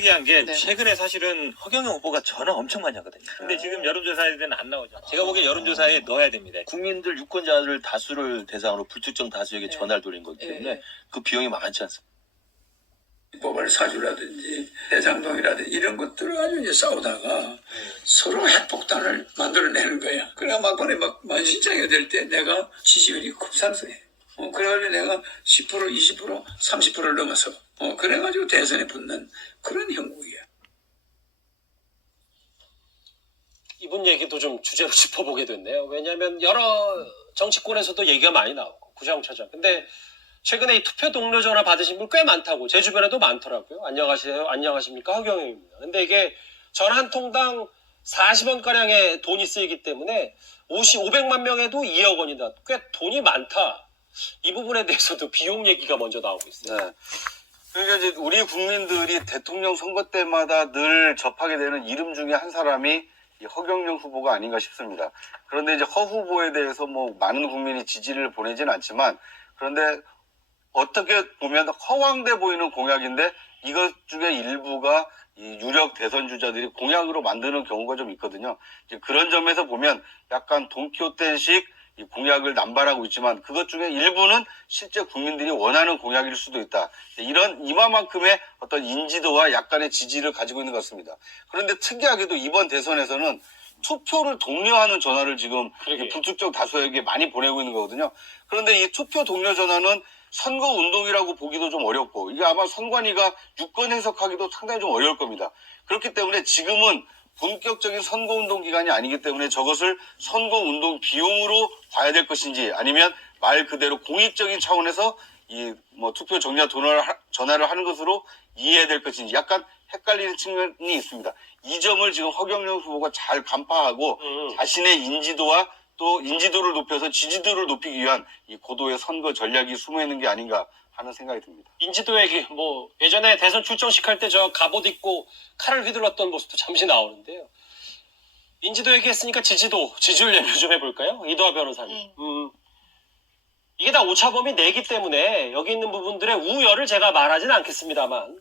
특이한 게 네. 최근에 사실은 허경영 후보가 전화 엄청 많이 하거든요. 근데 지금 여론조사에는 안 나오죠. 제가 보기엔 여론조사에 넣어야 됩니다. 국민들 유권자들 다수를 대상으로 불특정 다수에게 네. 전화를 돌린 거기 때문에 네. 그 비용이 만만치 않습니다. 법을 사주라든지 대장동이라든지 이런 것들을 아주 이제 싸우다가 서로 핵폭탄을 만들어내는 거야. 그래 막판에 막 만신창이 될 때 내가 지지율이 급상승해. 그래가지고 내가 10%, 20%, 30%를 넘어서 그래가지고 대선에 붙는 그런 형국이야. 이분 얘기도 좀 주제로 짚어보게 됐네요. 왜냐하면 여러 정치권에서도 얘기가 많이 나오고 구장차장. 근데 최근에 이 투표 동료 전화 받으신 분 꽤 많다고 제 주변에도 많더라고요. 안녕하세요, 안녕하십니까, 허경영입니다. 근데 이게 전화 한 통당 40원 가량의 돈이 쓰이기 때문에 500만 명에도 2억 원이다. 꽤 돈이 많다. 이 부분에 대해서도 비용 얘기가 먼저 나오고 있어요. 네. 그러니까 이제 우리 국민들이 대통령 선거 때마다 늘 접하게 되는 이름 중에 한 사람이 이 허경영 후보가 아닌가 싶습니다. 그런데 이제 허 후보에 대해서 뭐 많은 국민이 지지를 보내진 않지만, 그런데 어떻게 보면 허황돼 보이는 공약인데 이것 중에 일부가 이 유력 대선 주자들이 공약으로 만드는 경우가 좀 있거든요. 이제 그런 점에서 보면 약간 돈키호테식 이 공약을 남발하고 있지만 그것 중에 일부는 실제 국민들이 원하는 공약일 수도 있다. 이런 이마만큼의 어떤 인지도와 약간의 지지를 가지고 있는 것 같습니다. 그런데 특이하게도 이번 대선에서는 투표를 독려하는 전화를 지금 불특정 다수에게 많이 보내고 있는 거거든요. 그런데 이 투표 독려 전화는 선거 운동이라고 보기도 좀 어렵고, 이게 아마 선관위가 유권 해석하기도 상당히 좀 어려울 겁니다. 그렇기 때문에 지금은 본격적인 선거운동 기간이 아니기 때문에 저것을 선거운동 비용으로 봐야 될 것인지, 아니면 말 그대로 공익적인 차원에서 이 뭐 투표 정리와 전화를 하는 것으로 이해해야 될 것인지 약간 헷갈리는 측면이 있습니다. 이 점을 지금 허경영 후보가 잘 간파하고 자신의 인지도와 또 인지도를 높여서 지지도를 높이기 위한 이 고도의 선거 전략이 숨어 있는 게 아닌가 하는 생각이 듭니다. 인지도 얘기, 뭐 예전에 대선 출정식 할 때 저 갑옷 입고 칼을 휘둘렀던 모습도 잠시 나오는데요. 인지도 얘기했으니까 지지율 얘기 좀 해볼까요? 이도하 변호사님. 이게 다 오차범위 내기 때문에 여기 있는 부분들의 우열을 제가 말하진 않겠습니다만,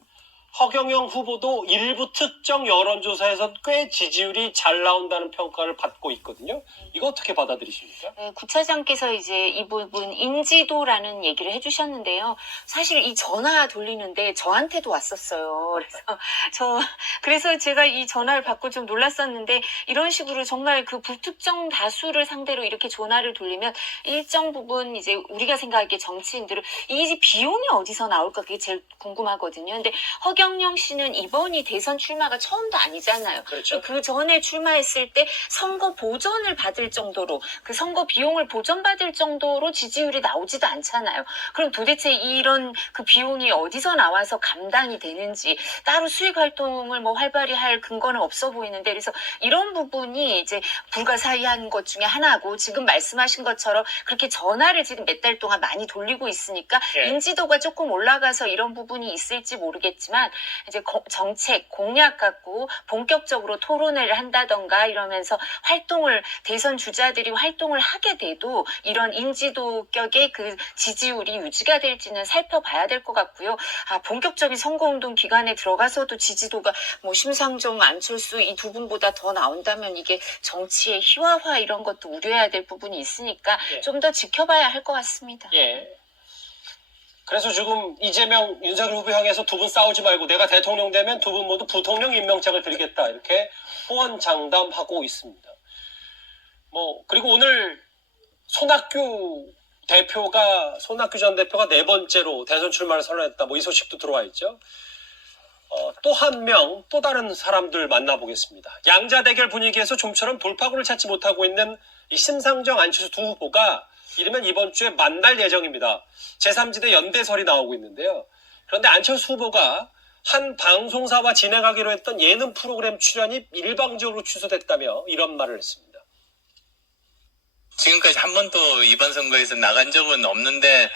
허경영 후보도 일부 특정 여론조사에서 꽤 지지율이 잘 나온다는 평가를 받고 있거든요. 이거 어떻게 받아들이십니까? 네, 구차장께서 이제 이 부분 인지도라는 얘기를 해주셨는데요. 사실 이 전화 돌리는데 저한테도 왔었어요. 그래서 제가 이 전화를 받고 좀 놀랐었는데, 이런 식으로 정말 그 불특정 다수를 상대로 이렇게 전화를 돌리면 일정 부분 이제 우리가 생각하기에 정치인들은 이 비용이 어디서 나올까, 그게 제일 궁금하거든요. 근데 허경영 씨는 이번이 대선 출마가 처음도 아니잖아요. 그렇죠. 그 전에 출마했을 때 선거 보전을 받을 정도로, 그 선거 비용을 보전받을 정도로 지지율이 나오지도 않잖아요. 그럼 도대체 이런 그 비용이 어디서 나와서 감당이 되는지, 따로 수익 활동을 뭐 활발히 할 근거는 없어 보이는데, 그래서 이런 부분이 이제 불가사의한 것 중에 하나고, 지금 말씀하신 것처럼 그렇게 전화를 지금 몇 달 동안 많이 돌리고 있으니까 인지도가 조금 올라가서 이런 부분이 있을지 모르겠지만, 이제 정책, 공약 갖고 본격적으로 토론회를 한다던가 이러면서 대선 주자들이 활동을 하게 돼도 이런 인지도격의 그 지지율이 유지가 될지는 살펴봐야 될 것 같고요. 본격적인 선거운동 기간에 들어가서도 지지도가 뭐 심상정, 안철수 이 두 분보다 더 나온다면 이게 정치의 희화화 이런 것도 우려해야 될 부분이 있으니까 좀 더 지켜봐야 할 것 같습니다. 그래서 지금 이재명, 윤석열 후보 향해서 두 분 싸우지 말고 내가 대통령 되면 두 분 모두 부통령 임명장을 드리겠다, 이렇게 호언장담하고 있습니다. 그리고 오늘 손학규 전 대표가 네 번째로 대선 출마를 선언했다, 이 소식도 들어와 있죠. 또 한 명, 또 다른 사람들 만나보겠습니다. 양자 대결 분위기에서 좀처럼 돌파구를 찾지 못하고 있는 이 심상정, 안철수 두 후보가 이르면 이번 주에 만날 예정입니다. 제3지대 연대설이 나오고 있는데요. 그런데 안철수 후보가 한 방송사와 진행하기로 했던 예능 프로그램 출연이 일방적으로 취소됐다며 이런 말을 했습니다. 지금까지 한 번도 이번 선거에서 나간 적은 없는데